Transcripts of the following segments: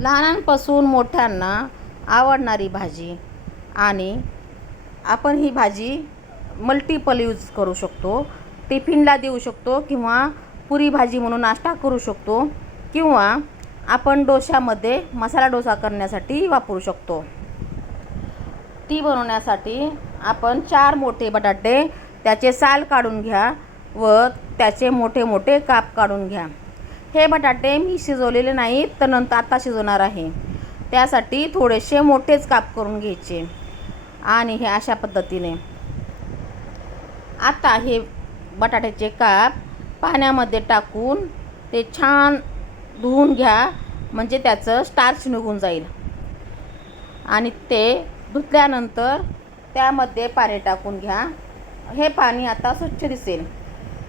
लहानांपासून मोठ्यांना आवडणारी भाजी आणि आपण ही भाजी मल्टिपल यूज करू शकतो. टिफिनला देऊ शकतो किंवा पुरी भाजी म्हणून नाश्ता करू शकतो किंवा आपण डोशामध्ये मसाला डोसा करण्यासाठी वापरू शकतो. ती बनवण्यासाठी आपण 4 मोठे बटाटे त्याचे साल काढून घ्या व त्याचे मोठे मोठे काप काढून घ्या. हे बटाटे मी शिजवलेले नाहीत, तर नंतर आता शिजवणार आहे. त्यासाठी थोडेसे मोठेच काप करून घ्यायचे आणि हे अशा पद्धतीने. आता हे बटाट्याचे काप पाण्यामध्ये टाकून ते छान धुवून घ्या, म्हणजे त्याचं स्टार्च निघून जाईल. आणि ते धुतल्यानंतर त्यामध्ये पाणी टाकून घ्या. हे पाणी आता स्वच्छ दिसेल.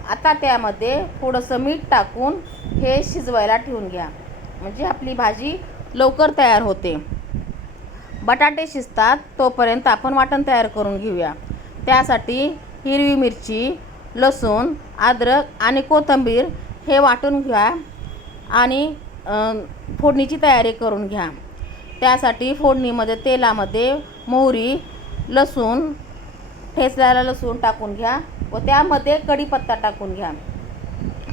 आता त्यामध्ये थोडंसं मीठ टाकून हे शिजवायला ठेवून घ्या, म्हणजे आपली भाजी लवकर तयार होते. बटाटे शिजतात तोपर्यंत आपण वाटण तयार करून घेऊया. त्यासाठी हिरवी मिरची, लसूण, अद्रक आणि कोथिंबीर हे वाटून घ्या आणि फोडणीची तयारी करून घ्या. त्यासाठी फोडणीमध्ये तेलामध्ये मोहरी, लसूण, ठेचलेला लसूण टाकून घ्या व त्यामध्ये कढीपत्ता टाकून घ्या.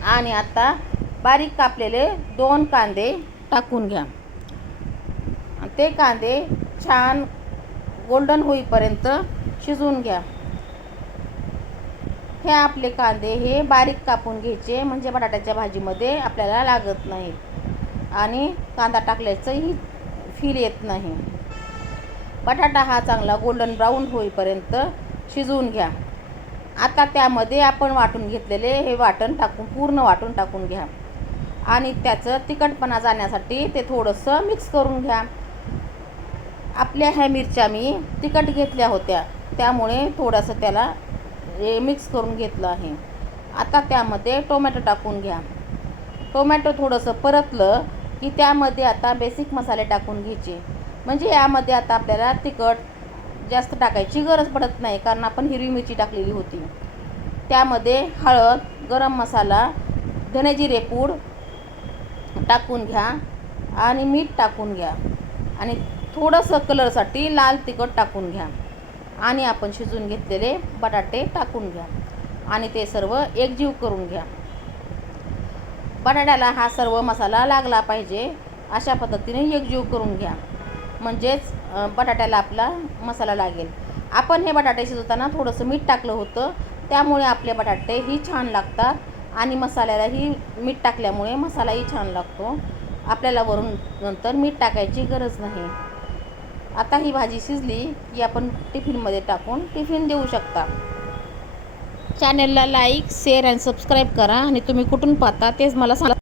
आणि आता बारीक कापलेले 2 कांदे टाकून घ्या. ते कांदे छान गोल्डन होईपर्यंत शिजवून घ्या. हे आपले कांदे हे बारीक कापून घ्यायचे, म्हणजे बटाट्याच्या भाजीमध्ये आपल्याला लागत नाहीत आणि कांदा टाकल्याचंही फील येत नाही. बटाटा हा चांगला गोल्डन ब्राऊन होईपर्यंत शिजवून घ्या. आता त्यामध्ये आपण वाटून घेतलेले हे वाटण पूर्ण वाटून टाकून घ्या आणि त्याचं तिखटपणा जाण्यासाठी ते थोडंसं मिक्स करून घ्या. आपल्या ह्या मिरच्या मी तिखट घेतल्या होत्या, त्यामुळे थोडंसं त्याला मिक्स करून घेतलं आहे. आता त्यामध्ये टोमॅटो टाकून घ्या. टोमॅटो थोडंसं परतलं की त्यामध्ये आता बेसिक मसाले टाकून घ्यायचे, म्हणजे यामध्ये आता आपल्याला तिखट जास्त टाकायची गरज पडत नाही, कारण आपण हिरवी मिरची टाकलेली होती. त्यामध्ये हळद, गरम मसाला, धने जिरे पूड टाकून घ्या आणि मीठ टाकून घ्या आणि थोडंसं कलरसाठी लाल तिखट टाकून घ्या आणि आपण शिजवून घेतलेले बटाटे टाकून घ्या आणि ते सर्व एकजीव करून घ्या. बटाट्याला हा सर्व मसाला लागला पाहिजे, अशा पद्धतीने एकजीव करून घ्या, म्हणजेच बटाट्याला आपला मसाला लागेल. आपण हे बटाटे शिजवताना थोडंसं मीठ टाकलं होतं, त्यामुळे आपले बटाटे ही छान लागतात आणि मसाल्यालाही मीठ टाकल्यामुळे मसालाही छान लागतो. आपल्याला वरून नंतर मीठ टाकायची गरज नाही. आता ही भाजी शिजली की आपण टिफिनमध्ये टाकून टिफिन देऊ शकता. चॅनलला लाईक, शेअर आणि सबस्क्राईब करा आणि तुम्ही कुठून पाहता तेच मला सांगा.